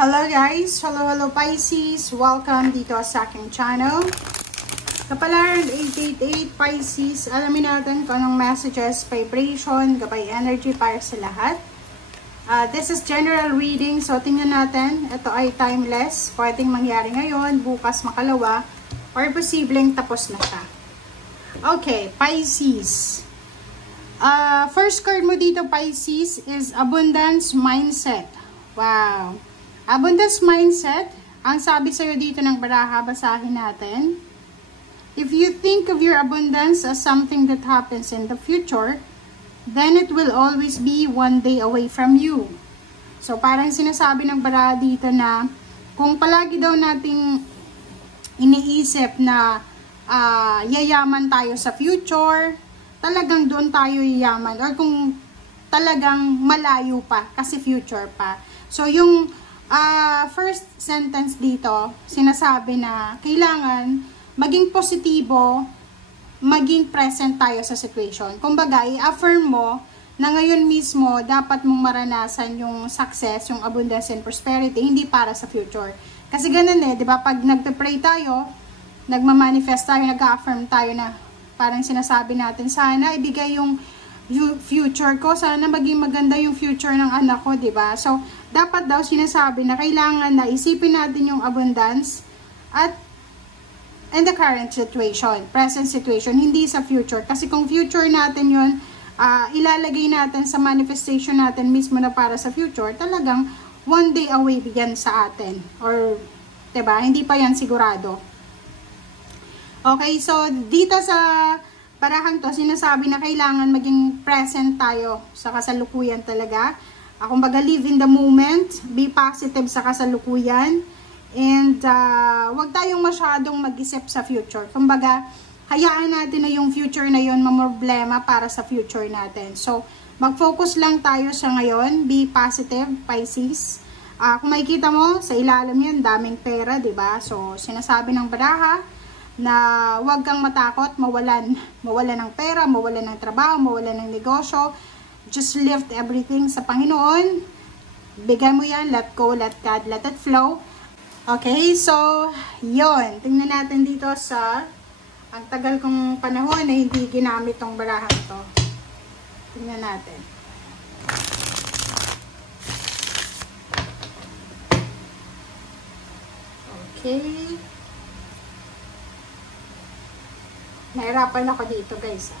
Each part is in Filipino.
Hello guys! Hello Pisces! Welcome dito sa aking channel. Kapalaran 888 Pisces, alamin natin kung anong messages, vibration, gabay energy para sa lahat. This is general reading, so tingnan natin. Ito ay timeless. Pwedeng mangyari ngayon, bukas, makalawa, or posibleng tapos na siya. Okay, Pisces. First card mo dito, Pisces, is Abundance Mindset. Wow! Abundance Mindset, ang sabi sa'yo dito ng baraha, basahin natin. If you think of your abundance as something that happens in the future, then it will always be one day away from you. So parang sinasabi ng baraha dito na kung palagi daw nating iniisip na yayaman tayo sa future, talagang doon tayo yayaman. Or kung talagang malayo pa, kasi future pa. So yung first sentence dito, sinasabi na kailangan maging positibo, maging present tayo sa situation. Kumbaga, i-affirm mo na ngayon mismo dapat mong maranasan yung success, yung abundance and prosperity, hindi para sa future. Kasi ganun di ba? Pag nagpe-pray tayo, nagma-manifest tayo, nag-affirm tayo na parang sinasabi natin, sana ibigay yung future ko, sana maging maganda yung future ng anak ko, di ba? So, dapat daw sinasabi na kailangan na isipin natin yung abundance at in the current situation, present situation, hindi sa future. Kasi kung future natin yun, ilalagay natin sa manifestation natin mismo na para sa future, talagang one day away yan sa atin. Or, di ba? Hindi pa yan sigurado. Okay, so dito sa parahan to, sinasabi na kailangan maging present tayo sa kasalukuyan talaga. Kumbaga, live in the moment, be positive sa kasalukuyan, and wag tayong masyadong mag-isip sa future. Kumbaga, hayaan natin na yung future na yun mamroblema para sa future natin. So, mag-focus lang tayo sa ngayon, be positive, Pisces. Kung makikita mo, sa ilalim yan, daming pera, diba? So, sinasabi ng baraha, na huwag kang matakot, mawalan ng pera, mawalan ng trabaho, mawalan ng negosyo. Just lift everything sa Panginoon. Bigay mo yan, let go, let God, let it flow. Okay, so, yon. Tingnan natin dito sa, ang tagal kong panahon na hindi ginamit tong barahan to. Tingnan natin. Okay. Nahirapan ako dito, guys.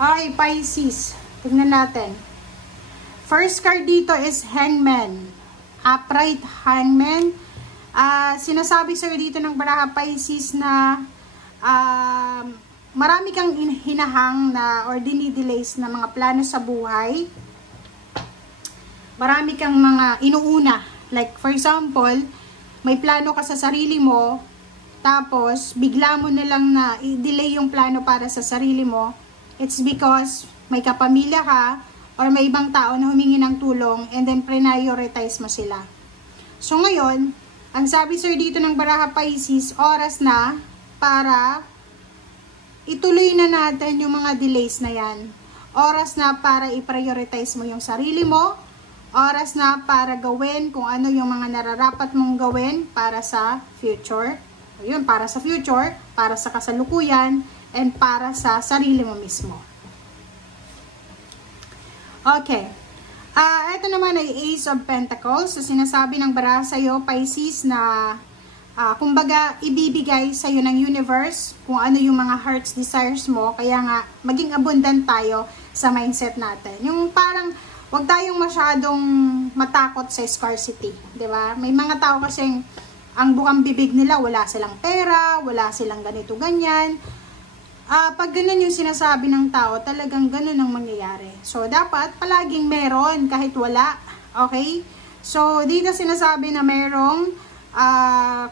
Okay, Pisces. Tingnan natin. First card dito is Hangman. Upright Hangman. Sinasabi sa'yo dito ng baraha, Pisces, na marami kang hinahang na or dinidelays na mga plano sa buhay. Marami kang mga inuuna. Like, for example, may plano ka sa sarili mo, tapos, bigla mo na lang na i-delay yung plano para sa sarili mo. It's because may kapamilya ka or may ibang tao na humingi ng tulong and then prioritize mo sila. So, ngayon, ang sabi sir dito ng baraha, Pisces, oras na para ituloy na natin yung mga delays na yan. Oras na para i-prioritize mo yung sarili mo. Oras na para gawin kung ano yung mga nararapat mong gawin para sa future. Yun, para sa future, para sa kasalukuyan, and para sa sarili mo mismo. Okay. Ito naman ay Ace of Pentacles. So, sinasabi ng baraha sa'yo, Pisces, na kumbaga, ibibigay sa'yo ng universe kung ano yung mga heart's desires mo. Kaya nga, maging abundant tayo sa mindset natin. Yung parang, wag tayong masyadong matakot sa scarcity. Diba? May mga tao kasing ang bukang bibig nila, wala silang pera, wala silang ganito, ganyan. Pag ganun yung sinasabi ng tao, talagang ganun ang mangyayari. So, dapat palaging meron kahit wala. Okay? So, dito sinasabi na merong,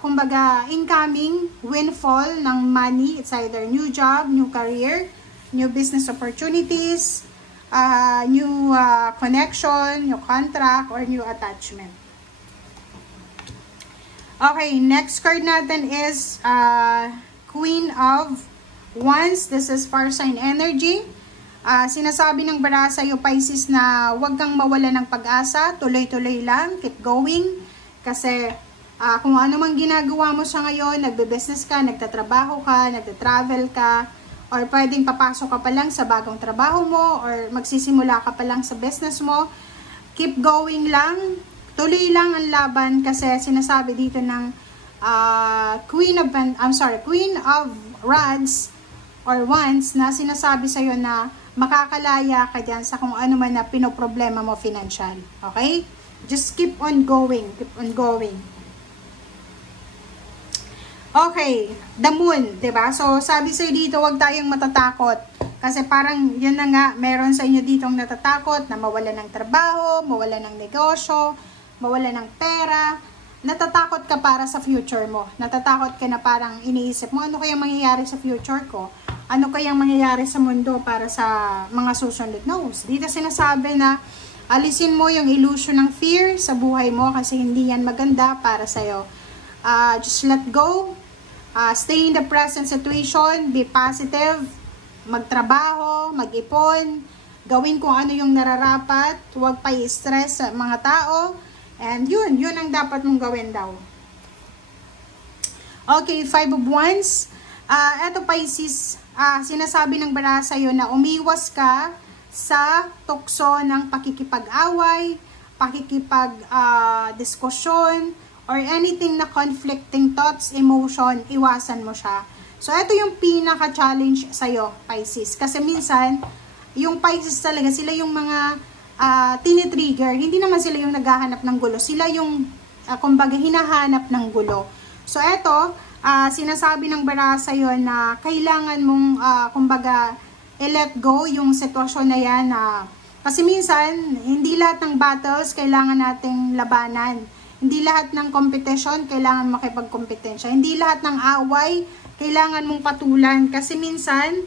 kumbaga, incoming windfall ng money. It's either new job, new career, new business opportunities, new connection, new contract, or new attachment. Okay, next card natin is Queen of Wands. This is fire sign energy. Sinasabi ng bara sa'yo, Pisces, na huwag kang mawala ng pag-asa, tuloy-tuloy lang, keep going. Kasi kung ano mang ginagawa mo sa ngayon, nagbe-business ka, nagtatrabaho ka, nagtatravel ka, or pwedeng papasok ka pa lang sa bagong trabaho mo, or magsisimula ka pa lang sa business mo, keep going lang, tuloy lang ang laban. Kasi sinasabi dito ng Queen of Rods or Wands na sinasabi sa'yo na makakalaya ka dyan sa kung ano man na pinoproblema mo financial. Okay? Just keep on going. Keep on going. Okay. The Moon. Diba? So, sabi sa'yo dito, huwag tayong matatakot. Kasi parang, yun na nga, meron sa inyo ditong natatakot na mawala ng trabaho, mawala ng negosyo, mawala ng pera. Natatakot ka para sa future mo. Natatakot ka na parang iniisip mo, ano kaya mangyayari sa future ko? Ano kayang mangyayari sa mundo para sa mga susunod? No. Dito sinasabi na alisin mo yung illusion ng fear sa buhay mo kasi hindi yan maganda para sa'yo. Just let go. Stay in the present situation. Be positive. Magtrabaho. Mag-ipon. Gawin kung ano yung nararapat. Huwag pa i-stress sa mga tao. And yun ang dapat mong gawin daw. Okay, 5 of Wands. Eto Pisces, sinasabi ng bara sa'yo na umiwas ka sa tukso ng pakikipag-away, pakikipag-diskusyon, or anything na conflicting thoughts, emotion, iwasan mo siya. So, ito yung pinaka-challenge sa'yo, Pisces. Kasi minsan, yung Pisces talaga, sila yung mga tinitrigger. Hindi naman sila yung naghahanap ng gulo. Sila yung, kumbaga, hinahanap ng gulo. So, ito, sinasabi ng bara sa'yo na kailangan mong, kumbaga, i-let go yung sitwasyon na yan. Kasi minsan, hindi lahat ng battles kailangan nating labanan. Hindi lahat ng competition kailangan makipagkompetensya. Hindi lahat ng away kailangan mong patulan. Kasi minsan,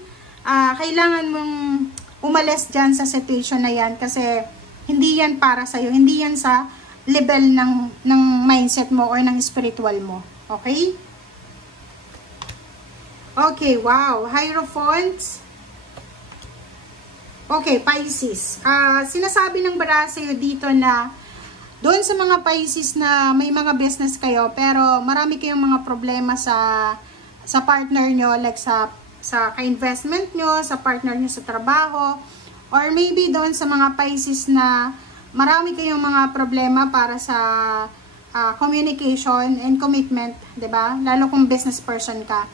kailangan mong umalis dyan sa situation na yan. Kasi hindi yan para sa'yo. Hindi yan sa level ng mindset mo or ng spiritual mo. Okay? Okay, wow. Hierophant. Okay, Pisces. Sinasabi ng bara sa'yo dito na doon sa mga Pisces na may mga business kayo, pero marami kayong mga problema sa partner nyo, like sa ka-investment nyo, sa partner nyo sa trabaho, or maybe doon sa mga Pisces na marami kayong mga problema para sa communication and commitment, 'di ba? Lalo kung business person ka.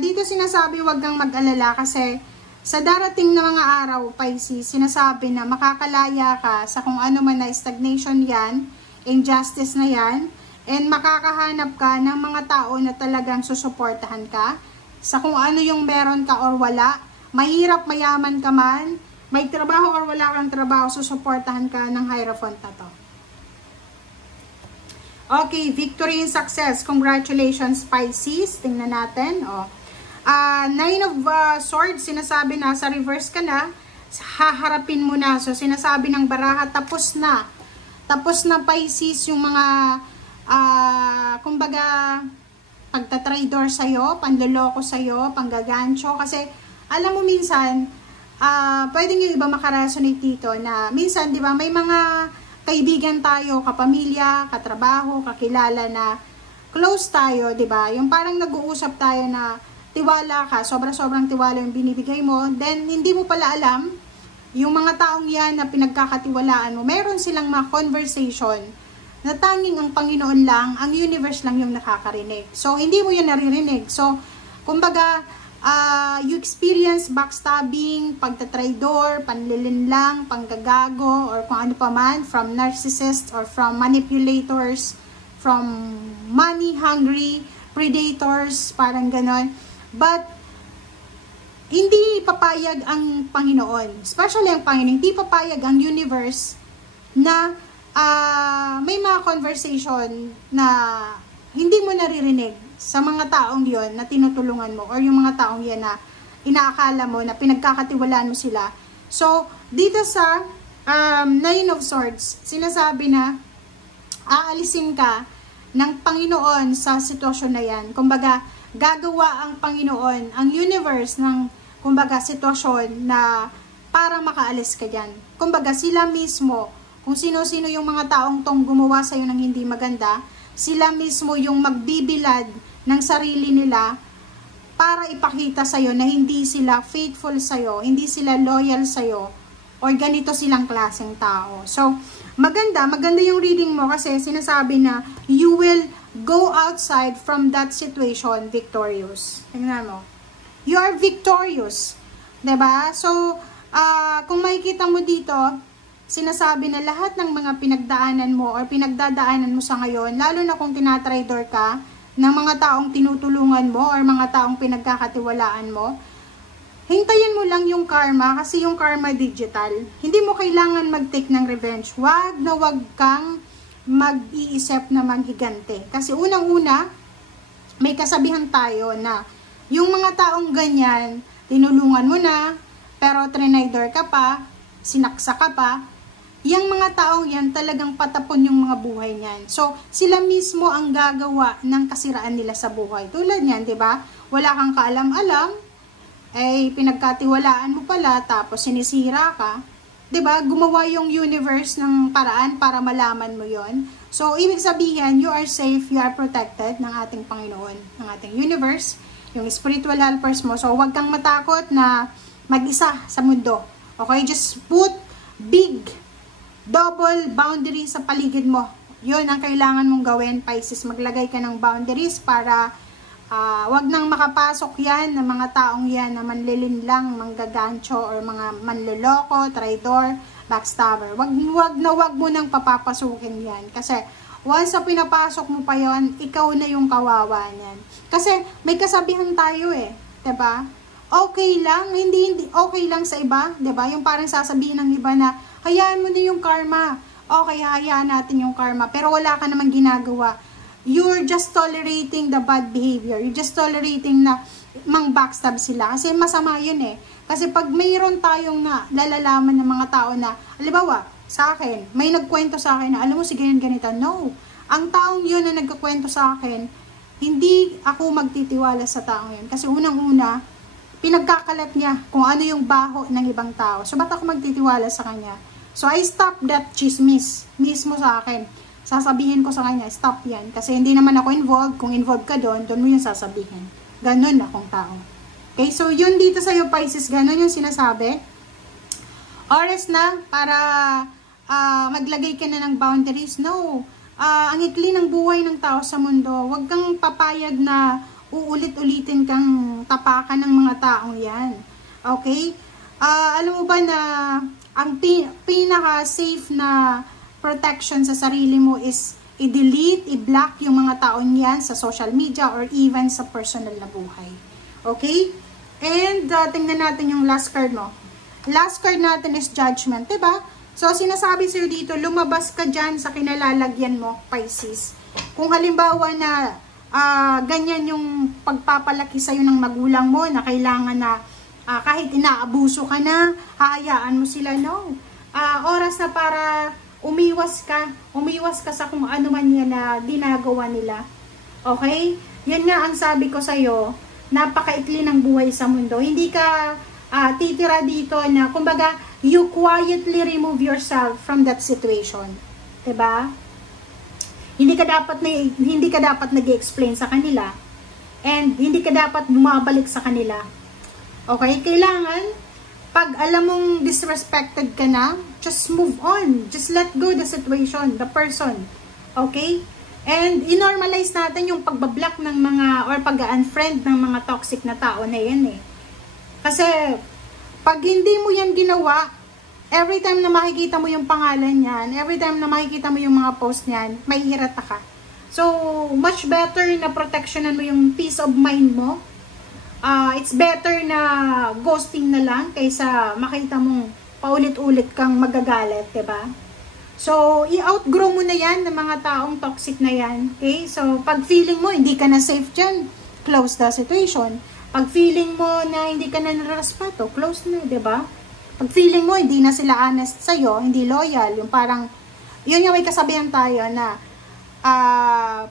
Dito sinasabi wag kang mag-alala kasi sa darating na mga araw, Pisces, sinasabi na makakalaya ka sa kung ano man na stagnation yan, injustice na yan, and makakahanap ka ng mga tao na talagang susuportahan ka sa kung ano yung meron ka or wala. Mahirap, mayaman ka man, may trabaho or wala kang trabaho, susuportahan ka ng Hierophant na to. Okay, victory and success. Congratulations, Pisces. Tingnan natin. Nine of Swords, sinasabi na sa reverse ka na, haharapin mo na. So, sinasabi ng baraha, tapos na. Tapos na, Pisces, yung mga, kumbaga, pagtatraidor sa'yo, panloloko sa'yo, panggagancho. Kasi, alam mo minsan, pwedeng yung iba makaresonate dito na minsan, di ba, may mga kaibigan tayo, kapamilya, katrabaho, kakilala na close tayo, 'di ba? Yung parang nag-uusap tayo na tiwala ka, sobrang tiwala yung binibigay mo, then hindi mo pala alam yung mga taong 'yan na pinagkakatiwalaan mo. Meron silang mga conversation na tanging ang Panginoon lang, ang universe lang yung nakakarinig. So hindi mo 'yan naririnig. So kumbaga you experience backstabbing, pagtatraidor, panlilinlang, panggagago, or kung ano pa man, from narcissists or from manipulators, from money-hungry predators, parang ganon. But, hindi papayag ang Panginoon, especially ang Panginoon, hindi papayag ang universe na may mga conversation na hindi mo naririnig sa mga taong yon na tinutulungan mo or yung mga taong yan na inaakala mo na pinagkakatiwalaan mo sila. So, dito sa Nine of Swords, sinasabi na aalisin ka ng Panginoon sa sitwasyon na yan. Kumbaga, gagawa ang Panginoon, ang universe ng kumbaga sitwasyon na para makaalis ka dyan. Kumbaga, sila mismo, kung sino-sino yung mga taong tong gumawa sa'yo ng hindi maganda, sila mismo yung magbibilad ng sarili nila para ipakita sa'yo na hindi sila faithful sa'yo, hindi sila loyal sa'yo, or ganito silang klaseng tao. So, maganda yung reading mo kasi sinasabi na you will go outside from that situation victorious. Tingnan mo. You are victorious. 'Di ba? So, kung makikita mo dito, sinasabi na lahat ng mga pinagdaanan mo or pinagdadaanan mo sa ngayon, lalo na kung tinatrader ka ng mga taong tinutulungan mo or mga taong pinagkakatiwalaan mo, hintayin mo lang yung karma kasi yung karma digital. Hindi mo kailangan mag-take ng revenge. Wag kang mag-iisip na maghigante. Kasi unang-una, may kasabihan tayo na yung mga taong ganyan, tinulungan mo na, pero trinayder ka pa, sinaksa ka pa, yung mga taong yan talagang patapon yung mga buhay niyan. So, sila mismo ang gagawa ng kasiraan nila sa buhay. Tulad niyan, di ba? Wala kang kaalam-alam, pinagkatiwalaan mo pala, tapos sinisira ka. 'Di ba? Gumawa yung universe ng paraan para malaman mo 'yon. So, ibig sabihin, you are safe, you are protected ng ating Panginoon, ng ating universe, yung spiritual helpers mo. So, huwag kang matakot na mag-isa sa mundo. Okay? Just put big, double boundary sa paligid mo. 'Yun ang kailangan mong gawin, Pisces. Maglagay ka ng boundaries para wag nang makapasok yan ng mga taong yan na manlilinlang, manggagancho, or mga manloloko, traidor, backstabber. Wag mo nang papapasukin yan. Kasi once na pinapasok mo pa yon, ikaw na yung kawawa niyan. Kasi may kasabihan tayo diba? Okay lang, hindi okay lang sa iba, diba? Yung parang sasabihin ng iba na, hayaan mo na yung karma. Okay, hayaan natin yung karma. Pero wala ka namang ginagawa. You're just tolerating the bad behavior. You're just tolerating na mang-backstab sila. Kasi masama yun Kasi pag mayroon tayong lalalaman ng mga tao na, halimbawa, sa akin, may nagkwento sa akin na, alam mo, sige yan ganito. No. Ang taong yun na nagkakwento sa akin, hindi ako magtitiwala sa taong yun. Kasi unang-una, pinagkakalat niya kung ano yung baho ng ibang tao. So, ba't ako magtitiwala sa kanya? So, I stop that chismis mismo sa akin. Sasabihin ko sa kanya, stop yan. Kasi hindi naman ako involved. Kung involved ka doon mo yung sasabihin. Ganun akong tao. Okay, so yun dito sa'yo, Pisces, ganun yung sinasabi. Oras na para maglagay ka na ng boundaries. No. Ang ikli ng buhay ng tao sa mundo. Huwag kang papayag na uulit-ulitin kang tapakan ng mga taong yan. Okay? Alam mo ba na ang pinaka-safe na protection sa sarili mo is i-delete, i-block yung mga taon yan sa social media or even sa personal na buhay. Okay? And tingnan natin yung last card mo. Last card natin is Judgment, diba? So, sinasabi sa'yo dito, lumabas ka dyan sa kinalalagyan mo, Pisces. Kung halimbawa na ganyan yung pagpapalaki sa'yo ng magulang mo na kailangan na kahit inaabuso ka na, hayaan mo sila, no? Oras na para umiwas ka sa kung ano man yan na ginagawa nila. Okay? Yan nga ang sabi ko sa'yo, napakaikli ng buhay sa mundo. Hindi ka titira dito na, kumbaga, you quietly remove yourself from that situation. Diba? Hindi ka dapat nag-explain sa kanila, and hindi ka dapat bumabalik sa kanila. Okay? Kailangan, pag alam mong disrespected ka na, just move on. Just let go the situation, the person. Okay? And i-normalize natin yung pagbablock ng mga, or pag-unfriend ng mga toxic na tao na yan Kasi, pag hindi mo yan ginawa, every time na makikita mo yung pangalan niyan, every time na makikita mo yung mga post niyan, may hirata ka. So, much better na protectionan mo yung peace of mind mo. It's better na ghosting na lang kaysa makita mong paulit-ulit kang magagalit, diba? So, i-outgrow mo na yan ng mga taong toxic na yan, okay? So, pag feeling mo hindi ka na safe dyan, close the situation. Pag feeling mo na hindi ka na nararespeto, close na, diba? Pag feeling mo hindi na sila honest sa'yo, hindi loyal, yung parang, yun yung may kasabihan tayo na,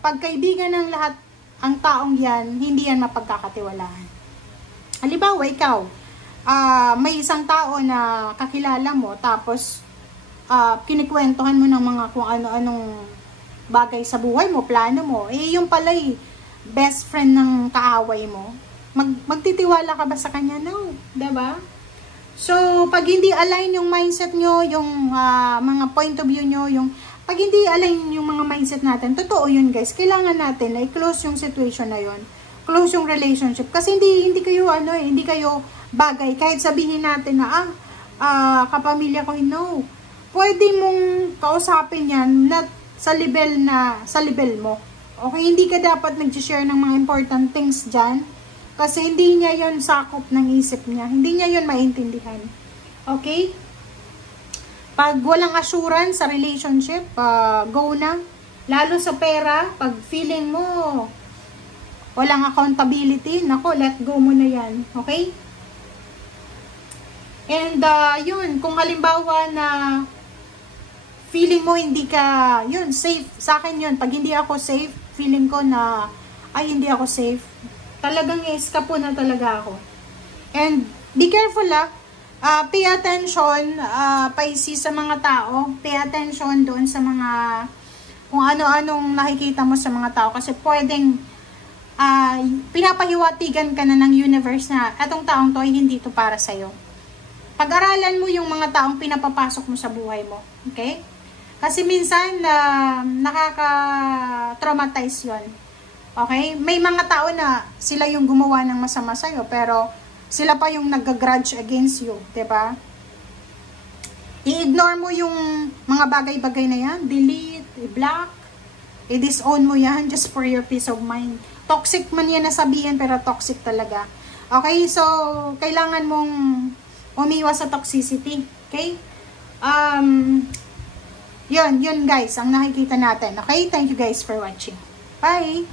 pagkaibigan ng lahat ang taong yan, hindi yan mapagkakatiwalaan. Halimbawa, ikaw, may isang tao na kakilala mo, tapos kinikwentuhan mo ng mga kung ano-anong bagay sa buhay mo, plano mo, yung pala best friend ng kaaway mo, magtitiwala ka ba sa kanya? No, diba? So, pag hindi align yung mindset nyo, yung mga point of view nyo, pag hindi align yung mga mindset natin, totoo yun guys, kailangan natin na i-close yung situation na yun, close yung relationship, kasi hindi kayo hindi kayo bagay, kahit sabihin natin na kapamilya ko, no, pwede mong kausapin yan na sa level mo. Okay, hindi ka dapat nag-share ng mga important things dyan, kasi hindi niya yon sakop ng isip niya, hindi niya yon maintindihan. Okay? Pag walang assurance sa relationship, go na. Lalo sa pera, pag feeling mo walang accountability, nako, let go mo na yan. Okay? And yun, kung halimbawa na feeling mo hindi ka, yun, safe. Sa akin yun, pag hindi ako safe, feeling ko na, hindi ako safe. Talagang i-escapo na talaga ako. And be careful pay attention, Pisces, sa mga tao. Pay attention doon sa mga, kung ano-anong nakikita mo sa mga tao. Kasi pwedeng, pinapahiwatigan ka na ng universe na, etong taong to ay hindi to para sa'yo. Pag-aralan mo yung mga taong pinapapasok mo sa buhay mo. Okay? Kasi minsan, nakaka-traumatize yun. Okay? May mga tao na sila yung gumawa ng masama sa'yo, pero sila pa yung nag-grudge against you. Diba? I-ignore mo yung mga bagay-bagay na yan. Delete, i-block, i-disown mo yan just for your peace of mind. Toxic man yan nasabihin, pero toxic talaga. Okay? So, kailangan mong umiwas sa toxicity. Okay? Yun guys, ang nakikita natin. Okay? Thank you guys for watching. Bye!